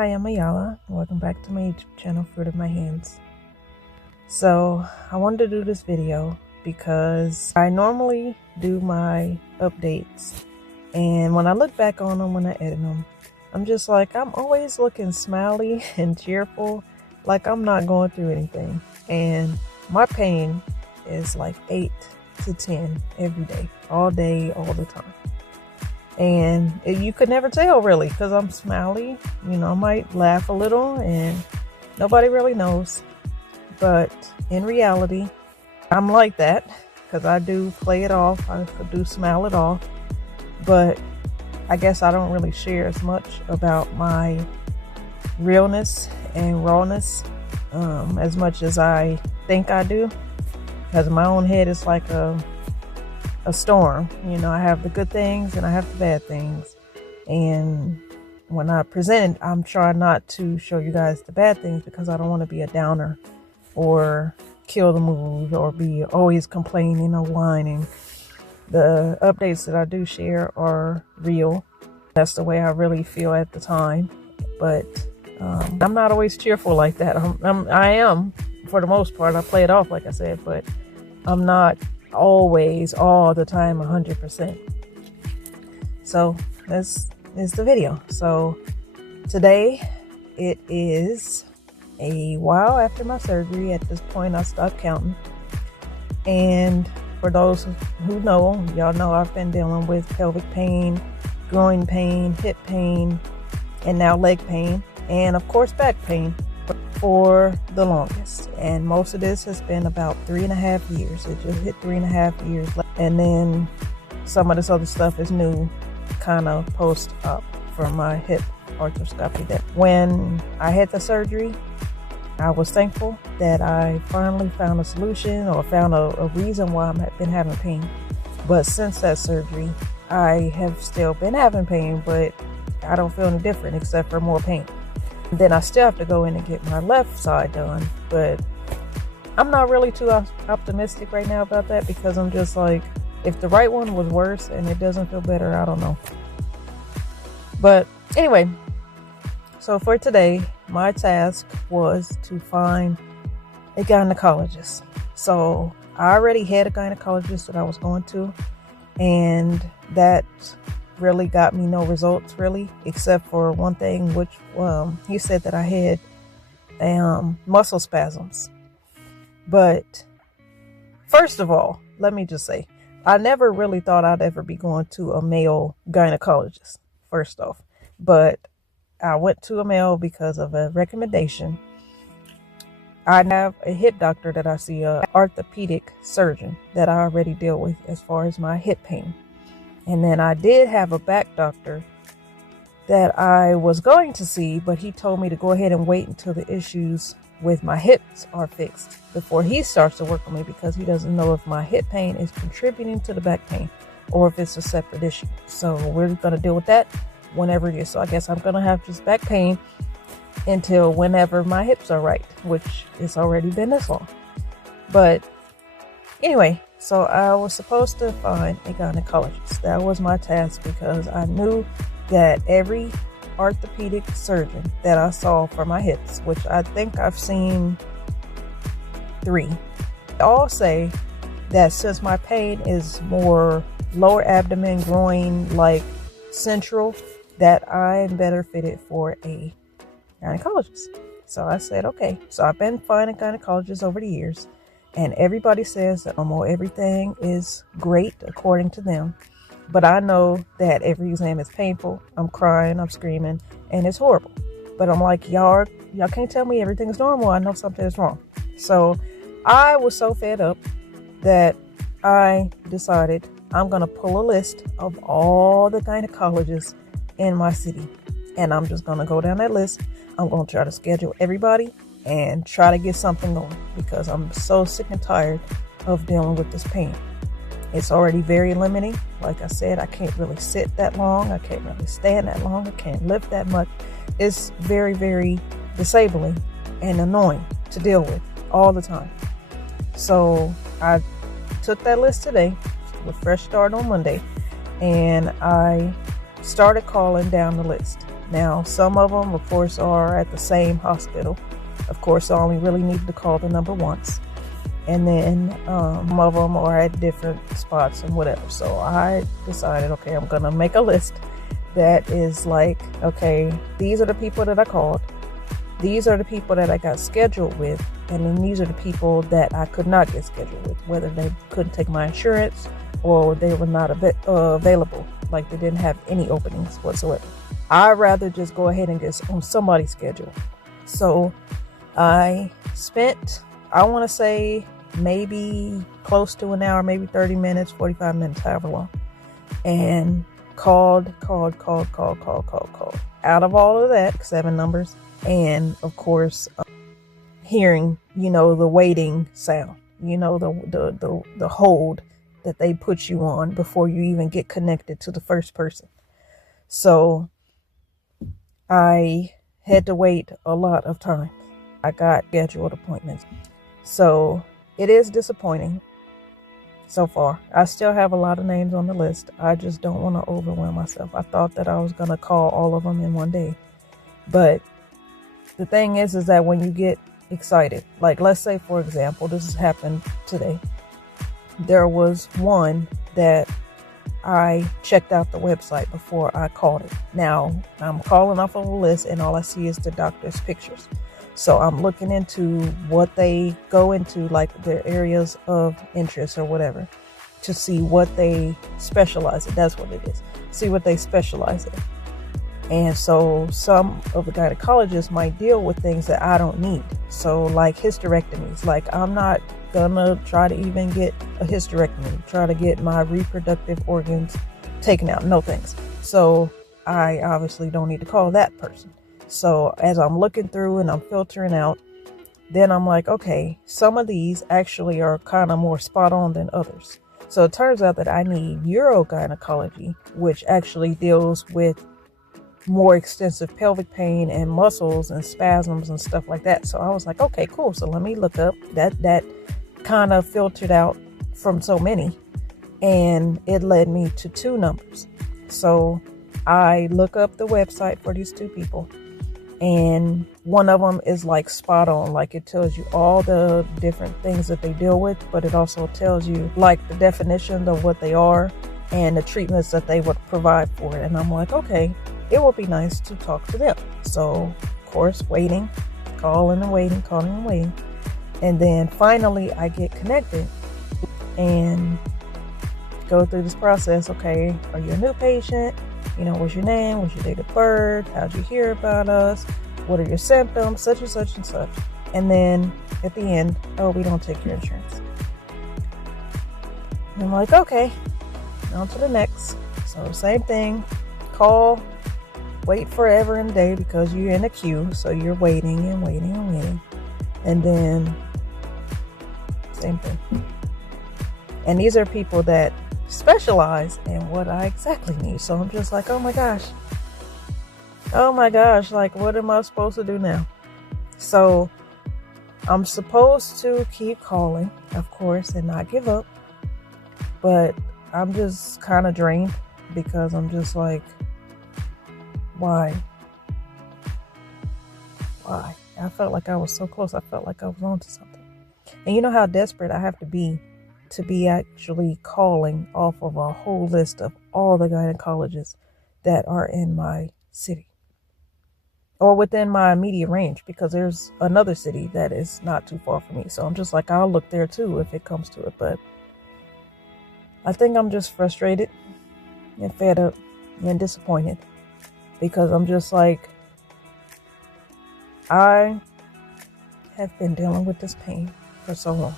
Hi, I'm Ayala. Welcome back to my YouTube channel, Fruit of My Hands. So, I wanted to do this video because I normally do my updates, and when I look back on them, when I edit them, I'm just like, I'm always looking smiley and cheerful, like I'm not going through anything. And my pain is like 8 to 10 every day, all the time. And you could never tell really because I'm smiley. You know, I might laugh a little and nobody really knows. But in reality, I'm like that because I do play it off. I do smile it off. But I guess I don't really share as much about my realness and rawness as much as I think I do. Because in my own head, it's like a storm. You know, I have the good things and I have the bad things, and when I present it, I'm trying not to show you guys the bad things because I don't want to be a downer or kill the mood or be always complaining or whining. The updates that I do share are real. That's the way I really feel at the time, but I'm not always cheerful like that. I am for the most part. I play it off like I said, but I'm not always all the time 100%. So this is the video. So today it is a while after my surgery. At this point I stopped counting, and for those who know, y'all know I've been dealing with pelvic pain, groin pain, hip pain, and now leg pain, and of course back pain for the longest. And most of this has been about 3.5 years. It just hit 3.5 years, and then some of this other stuff is new, kind of post-op from my hip arthroscopy. That when I had the surgery, I was thankful that I finally found a solution or found a reason why I've been having pain. But since that surgery, I have still been having pain, but I don't feel any different except for more pain. Then I still have to go in and get my left side done, but I'm not really too optimistic right now about that because I'm just like, if the right one was worse and it doesn't feel better, I don't know. But anyway, so for today, my task was to find a gynecologist. So I already had a gynecologist that I was going to, and that really got me no results really, except for one thing, which he said that I had muscle spasms. But first of all, let me just say, I never really thought I'd ever be going to a male gynecologist, first off. But I went to a male because of a recommendation. I have a hip doctor that I see, an orthopedic surgeon that I already deal with as far as my hip pain. And then I did have a back doctor that I was going to see, but he told me to go ahead and wait until the issues with my hips are fixed before he starts to work on me, because he doesn't know if my hip pain is contributing to the back pain or if it's a separate issue. So we're going to deal with that whenever it is. So I guess I'm going to have just back pain until whenever my hips are right, which it's already been this long. But anyway, so I was supposed to find a gynecologist. That was my task because I knew that every orthopedic surgeon that I saw for my hips, which I think I've seen 3, all say that since my pain is more lower abdomen, groin, like central, that I'm better fitted for a gynecologist. So I said, okay. So I've been finding gynecologists over the years, and everybody says that almost everything is great according to them. But I know that every exam is painful. I'm crying, I'm screaming, and it's horrible. But I'm like, y'all can't tell me everything's normal. I know something is wrong. So I was so fed up that I decided I'm going to pull a list of all the gynecologists in my city. And I'm just going to go down that list. I'm going to try to schedule everybody and try to get something going, because I'm so sick and tired of dealing with this pain. It's already very limiting. Like I said, I can't really sit that long. I can't really stand that long. I can't lift that much. It's very, very disabling and annoying to deal with all the time. So I took that list today with fresh start on Monday, and I started calling down the list. Now, some of them, of course, are at the same hospital. Of course, I only really need to call the number once. And then some of them are at different spots and whatever. So I decided, okay, I'm going to make a list that is like, okay, these are the people that I called. These are the people that I got scheduled with. And then these are the people that I could not get scheduled with, whether they couldn't take my insurance or they were not available, like they didn't have any openings whatsoever. I'd rather just go ahead and get on somebody's schedule. So I spent, I want to say, maybe close to an hour, maybe 30 minutes, 45 minutes, however long, and called. Out of all of that, 7 numbers, and of course, hearing, the waiting sound, the hold that they put you on before you even get connected to the first person. So I had to wait a lot of time. I got scheduled appointments. So it is disappointing so far. I still have a lot of names on the list. I just don't want to overwhelm myself. I thought that I was going to call all of them in one day. But the thing is that when you get excited, like let's say, for example, this has happened today. There was one that I checked out the website before I called it. Now I'm calling off of a list and all I see is the doctor's pictures. So I'm looking into what they go into, like their areas of interest or whatever, to see what they specialize in. That's what it is. See what they specialize in. And so some of the gynecologists might deal with things that I don't need. So like hysterectomies, like I'm not gonna try to even get a hysterectomy, try to get my reproductive organs taken out. No thanks. So I obviously don't need to call that person. So as I'm looking through and I'm filtering out, then I'm like, okay, some of these actually are kind of more spot on than others. So it turns out that I need urogynecology, which actually deals with more extensive pelvic pain and muscles and spasms and stuff like that. So I was like, okay, cool. So let me look up that kind of filtered out from so many, and it led me to 2 numbers. So I look up the website for these 2 people, and one of them is like spot on. Like it tells you all the different things that they deal with, but it also tells you like the definition of what they are and the treatments that they would provide for it. And I'm like, okay, it would be nice to talk to them. So of course, calling and waiting. And then finally I get connected and go through this process. Okay, are you a new patient? What's your name? What's your date of birth? How'd you hear about us? What are your symptoms? Such and such and such. And then at the end, oh, we don't take your insurance. And I'm like, okay, on to the next. So same thing, call, wait forever and a day because you're in a queue. So you're waiting. And then same thing. And these are people that specialize in what I exactly need. So I'm just like, oh my gosh, like what am I supposed to do now? So I'm supposed to keep calling, of course, and not give up, but I'm just kind of drained because I'm just like, why? I felt like I was so close. I felt like I was onto something. And you know how desperate I have to be actually calling off of a whole list of all the gynecologists that are in my city or within my immediate range, because there's another city that is not too far from me. So I'm just like, I'll look there too if it comes to it. But I think I'm just frustrated and fed up and disappointed because I'm just like, I have been dealing with this pain for so long.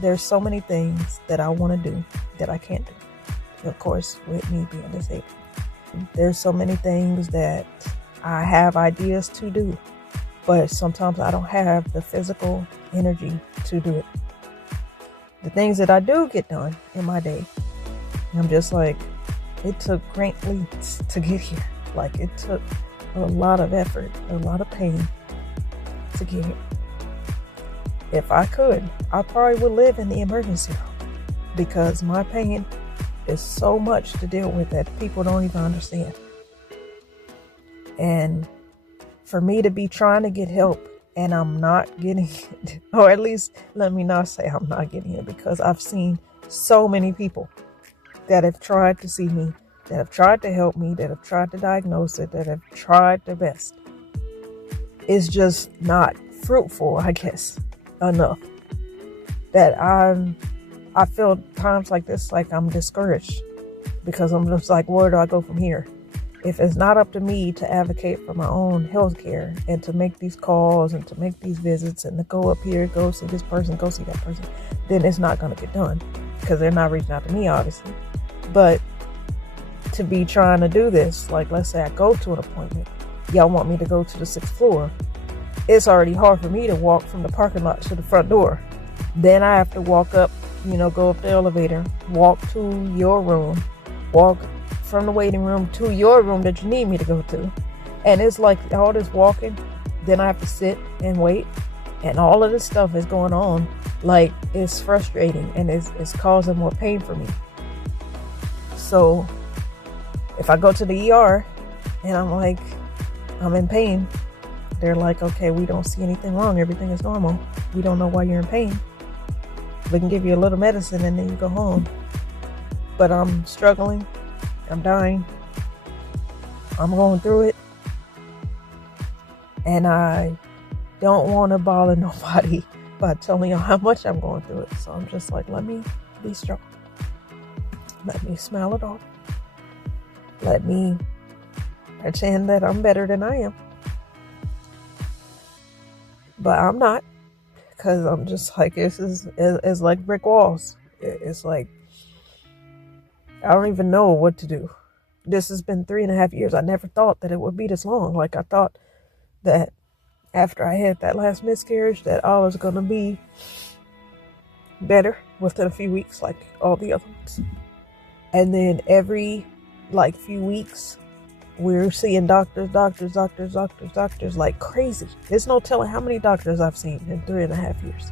There's so many things that I want to do that I can't do. Of course, with me being disabled. There's so many things that I have ideas to do, but sometimes I don't have the physical energy to do it. The things that I do get done in my day, I'm just like, it took great leaps to get here. Like it took a lot of effort, a lot of pain to get here. If I could, I probably would live in the emergency room because my pain is so much to deal with that people don't even understand. And for me to be trying to get help and I'm not getting it, or at least let me not say I'm not getting it, because I've seen so many people that have tried to see me, that have tried to help me, that have tried to diagnose it, that have tried their best. It's just not fruitful, I guess, enough that I feel times like this, like I'm discouraged, because I'm just like, where do I go from here? If it's not up to me to advocate for my own health care and to make these calls and to make these visits and to go up here, go see this person, go see that person, then it's not going to get done, because they're not reaching out to me, obviously. But to be trying to do this, like, let's say I go to an appointment, y'all want me to go to the 6th floor. It's already hard for me to walk from the parking lot to the front door. Then I have to walk up, go up the elevator, walk to your room, walk from the waiting room to your room that you need me to go to. And it's like all this walking, then I have to sit and wait, and all of this stuff is going on. Like, it's frustrating, and it's causing more pain for me. So if I go to the ER and I'm like, I'm in pain, they're like, okay, we don't see anything wrong, everything is normal, we don't know why you're in pain, we can give you a little medicine and then you go home. But I'm struggling, I'm dying, I'm going through it, and I don't want to bother nobody by telling you how much I'm going through it. So I'm just like, let me be strong, let me smile it off, let me pretend that I'm better than I am. But I'm not, because I'm just like, it's like brick walls. It's like, I don't even know what to do. This has been 3.5 years. I never thought that it would be this long. Like, I thought that after I had that last miscarriage that I was going to be better within a few weeks, like all the other ones. And then every few weeks, we're seeing doctors like crazy. There's no telling how many doctors I've seen in 3.5 years.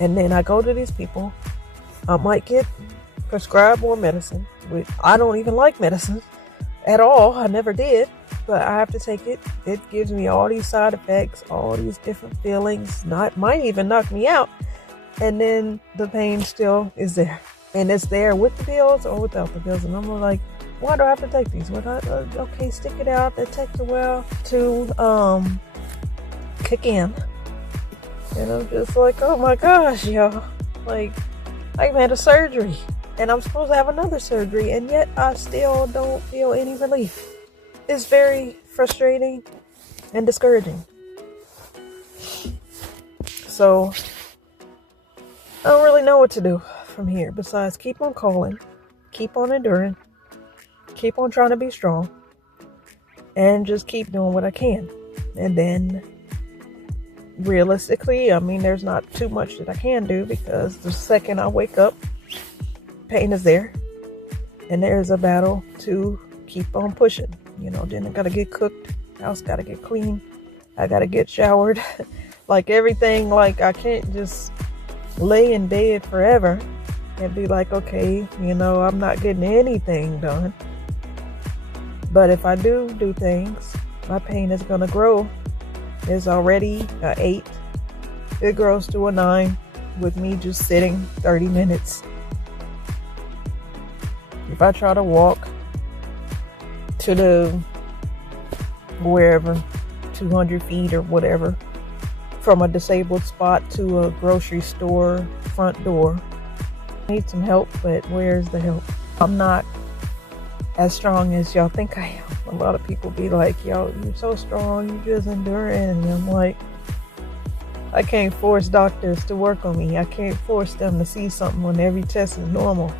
And then I go to these people. I might get prescribed more medicine, which I don't even like medicine at all. I never did, but I have to take it. It gives me all these side effects, all these different feelings, might even knock me out. And then the pain still is there. And it's there with the pills or without the pills. And I'm like, why do I have to take these? Okay, stick it out. That takes a while to kick in. And I'm just like, oh my gosh, y'all. Like, I've had a surgery and I'm supposed to have another surgery, and yet I still don't feel any relief. It's very frustrating and discouraging. So I don't really know what to do from here besides keep on calling, keep on enduring, keep on trying to be strong, and just keep doing what I can. And then realistically, I mean, there's not too much that I can do, because the second I wake up, pain is there, and there's a battle to keep on pushing. Then I gotta get cooked, house gotta get clean, I gotta get showered, like everything. Like, I can't just lay in bed forever and be like, okay, I'm not getting anything done. But if I do things, my pain is gonna grow. It's already an 8. It grows to a 9 with me just sitting 30 minutes. If I try to walk to the wherever, 200 feet or whatever, from a disabled spot to a grocery store front door, I need some help, but where's the help? I'm not as strong as y'all think I am. A lot of people be like, yo, you're so strong, you're just enduring. And I'm like, I can't force doctors to work on me. I can't force them to see something when every test is normal.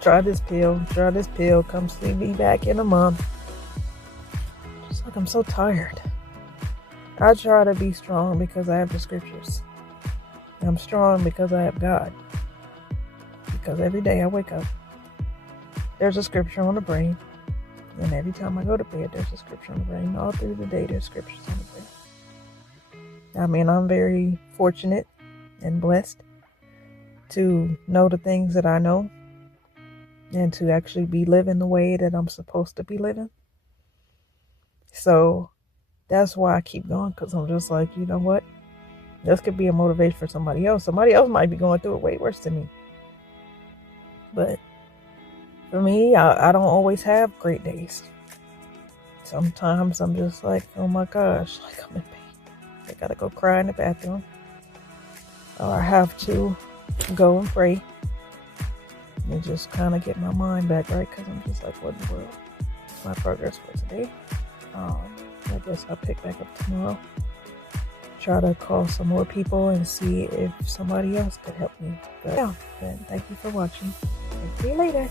Try this pill, come see me back in a month. Just like, I'm so tired. I try to be strong because I have the scriptures. I'm strong because I have God. Because every day I wake up, there's a scripture on the brain. And every time I go to bed, there's a scripture on the brain. All through the day, there's scriptures on the brain. I mean, I'm very fortunate and blessed to know the things that I know and to actually be living the way that I'm supposed to be living. So that's why I keep going, because I'm just like, you know what? This could be a motivation for somebody else. Somebody else might be going through it way worse than me. But for me, I don't always have great days. Sometimes I'm just like, oh my gosh, like I'm in pain. I gotta go cry in the bathroom. Or I have to go and pray and just kind of get my mind back right, because I'm just like, what in the world? My progress for today. I guess I'll pick back up tomorrow. Try to call some more people and see if somebody else could help me. But yeah, then thank you for watching. See you later.